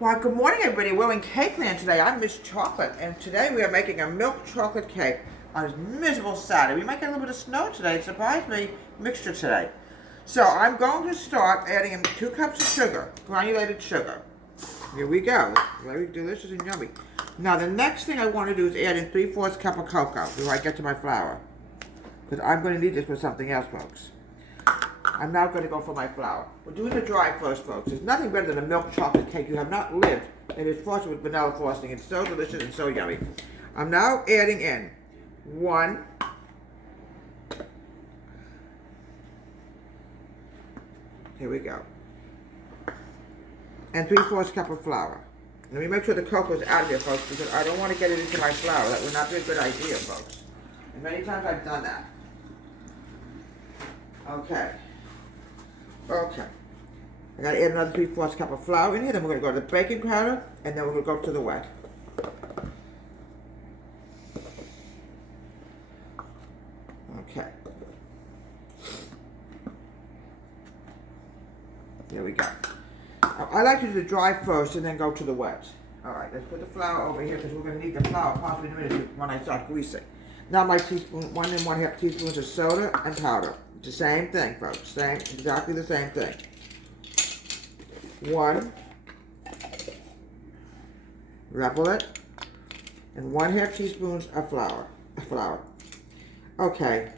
Well, good morning, everybody. We're in Cake Land today. I'm Miss Chocolate, and today we are making a milk chocolate cake on this miserable Saturday. We might get a little bit of snow today. It surprised me, mixture today. So I'm going to start adding in 2 cups of sugar, granulated sugar. Here we go. Very delicious and yummy. Now, the next thing I want to do is add in 3/4 cup of cocoa before I get to my flour. Because I'm going to need this for something else, folks. I'm now going to go for my flour. We're doing the dry first, folks. There's nothing better than a milk chocolate cake. You have not lived. It is frosted with vanilla frosting. It's so delicious and so yummy. I'm now adding in 1. Here we go. And 3/4 cup of flour. Let me make sure the cocoa is out of here, folks, because I don't want to get it into my flour. That would not be a good idea, folks. And many times I've done that. Okay. Okay. I gotta add another 3/4 cup of flour in here, then we're gonna go to the baking powder, and then we're gonna go to the wet. Okay. There we go. I like to do the dry first and then go to the wet. Alright, let's put the flour over here because we're gonna need the flour possibly in a minute when I start greasing. Now my teaspoon, 1 1/2 teaspoons of soda and powder. It's the same thing, folks. Same, exactly the same thing. 1, level it, and 1/2 teaspoons of flour. Okay.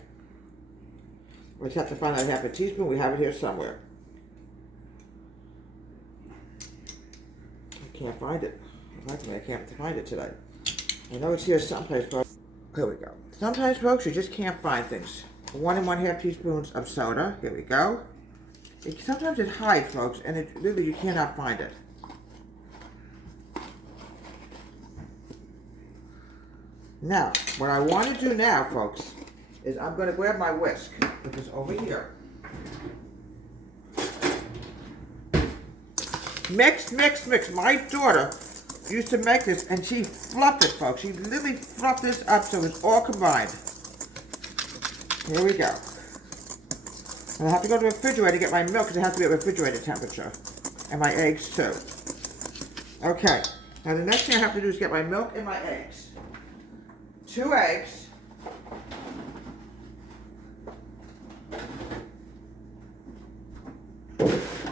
We just have to find out 1/2 teaspoon. We have it here somewhere. I can't find it. I can't find it today. I know it's here someplace, folks. Here we go. Sometimes, folks, you just can't find things. 1 1/2 teaspoons of soda. Here we go. Sometimes it hides, folks, and it really you cannot find it. Now, what I want to do now, folks, is I'm going to grab my whisk, which is over here. Mix, mix, mix. My daughter used to make this, and she fluffed it, folks. She literally fluffed this up so it's all combined. Here we go. And I have to go to the refrigerator to get my milk because it has to be at refrigerator temperature. And my eggs too. Okay. Now the next thing I have to do is get my milk and my eggs. 2 eggs.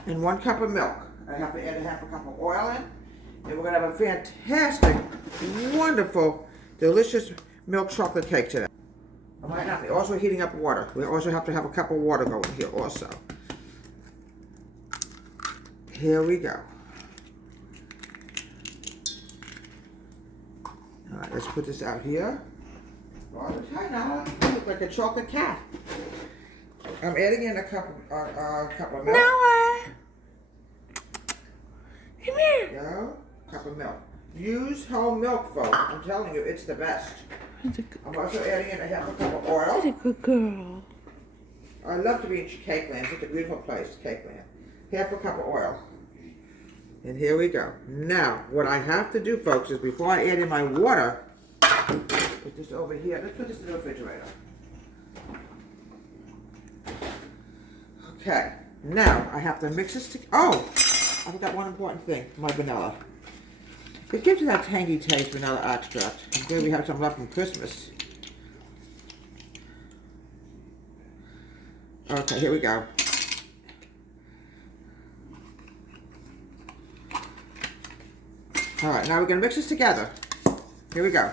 And 1 cup of milk. I have to add 1/2 cup of oil in. And we're going to have a fantastic, wonderful, delicious milk chocolate cake today. Right now, we're also heating up water. We also have to have a cup of water going here also. Here we go. All right, let's put this out here. Oh, now I look like a chocolate cat. I'm adding in a cup of milk. Noah! Come here. There we go. Cup of milk. Use whole milk, folks. I'm telling you, it's the best. I'm also adding in 1/2 cup of oil. What a good girl. I love to be in Cake Land. It's a beautiful place, Cake Land. 1/2 cup of oil. And here we go. Now, what I have to do, folks, is before I add in my water, put this over here. Let's put this in the refrigerator. Okay. Now, I have to mix this together. Oh! I forgot one important thing. My vanilla. It gives you that tangy taste, vanilla extract. And here we have some left from Christmas. Okay, here we go. Alright, now we're going to mix this together. Here we go.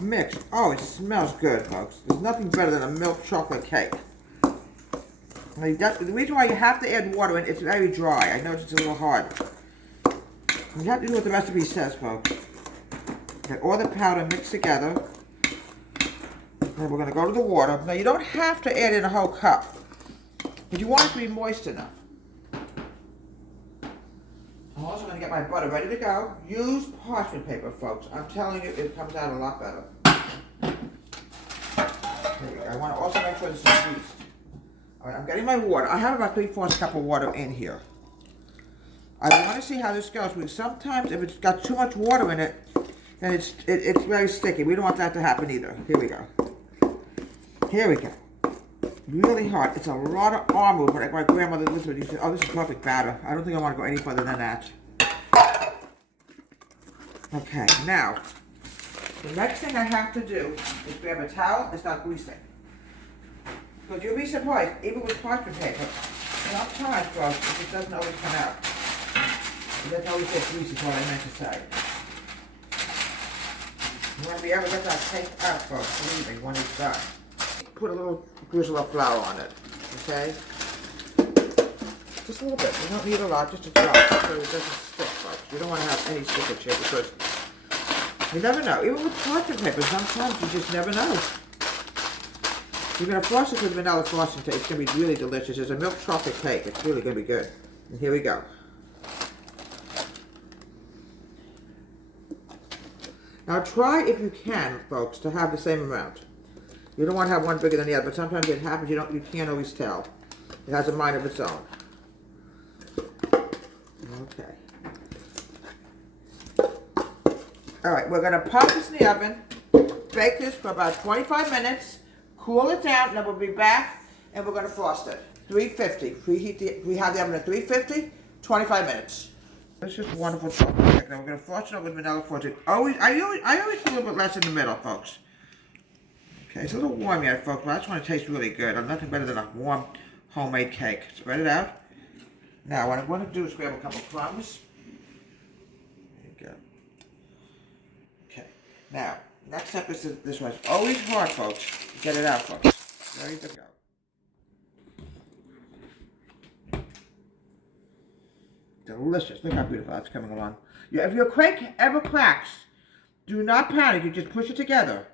Mix. Oh, it smells good, folks. There's nothing better than a milk chocolate cake. The reason why you have to add water in, it's very dry. I know it's a little hard. You have to do what the recipe says, folks. Get all the powder mixed together. Then we're going to go to the water. Now, you don't have to add in a whole cup. But you want it to be moist enough. I'm also going to get my butter ready to go. Use parchment paper, folks. I'm telling you, it comes out a lot better. There we go. I want to also make sure this is greased. All right, I'm getting my water. I have about 3/4 cup of water in here. I want to see how this goes because sometimes if it's got too much water in it, then it's very sticky. We don't want that to happen either. Here we go. Here we go. really hot. It's a lot of almond, but like my grandmother Elizabeth used to say, oh, this is perfect batter. I don't think I want to go any further than that. Okay, now, the next thing I have to do is grab a towel and start greasing. Because you'll be surprised, even with parchment paper, sometimes, folks, it just doesn't always come out. It doesn't always get greasy, is what I meant to say. When we ever get that cake out, folks, believe me, when it's done. Put a little drizzle of flour on it, okay? Just a little bit. You don't need a lot, just a drop, so it doesn't stick, folks. You don't want to have any stickage here because you never know. Even with parchment paper, sometimes you just never know. You're going to frost it with vanilla frosting. It's going to be really delicious. It's a milk chocolate cake. It's really going to be good. And here we go. Now try, if you can, folks, to have the same amount. You don't want to have one bigger than the other, but sometimes it happens. You can't always tell. It has a mind of its own. Okay. All right, we're going to pop this in the oven. Bake this for about 25 minutes. Cool it down, and then we'll be back, and we're going to frost it. 350. We have the oven at 350. 25 minutes. It's just wonderful chocolate cake. Now we're going to frost it up with vanilla frosting. I always put a little bit less in the middle, folks. Okay, it's a little warm yet, folks, but I just want to taste really good. I'm nothing better than a warm homemade cake. Spread it out. Now, what I'm going to do is grab a couple crumbs. There you go. Okay. Now, next step is this one. It's always hard, folks, to get it out, folks. Very difficult. Delicious. Look how beautiful that's coming along. Yeah, if your cake ever cracks, do not panic. You just push it together.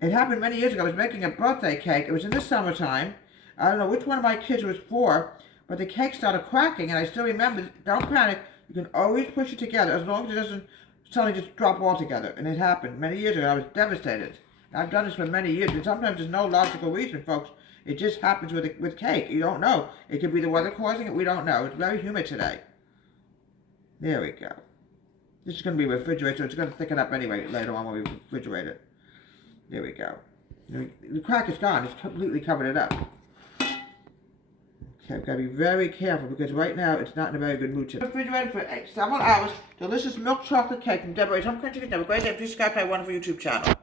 It happened many years ago. I was making a birthday cake. It was in the summertime. I don't know which one of my kids it was for, but the cake started cracking, and I still remember, don't panic. You can always push it together as long as it doesn't suddenly just drop all together. And it happened many years ago. I was devastated. I've done this for many years, and sometimes there's no logical reason, folks. It just happens with cake. You don't know. It could be the weather causing it. We don't know. It's very humid today. There we go. This is going to be refrigerated, so it's going to thicken up anyway later on when we refrigerate it. There we go. The crack is gone. It's completely covered it up. Okay, I've got to be very careful because right now it's not in a very good mood today. Refrigerated for several hours. Delicious milk chocolate cake from Deborah's Home Country. Have a great day. Please subscribe to my wonderful YouTube channel.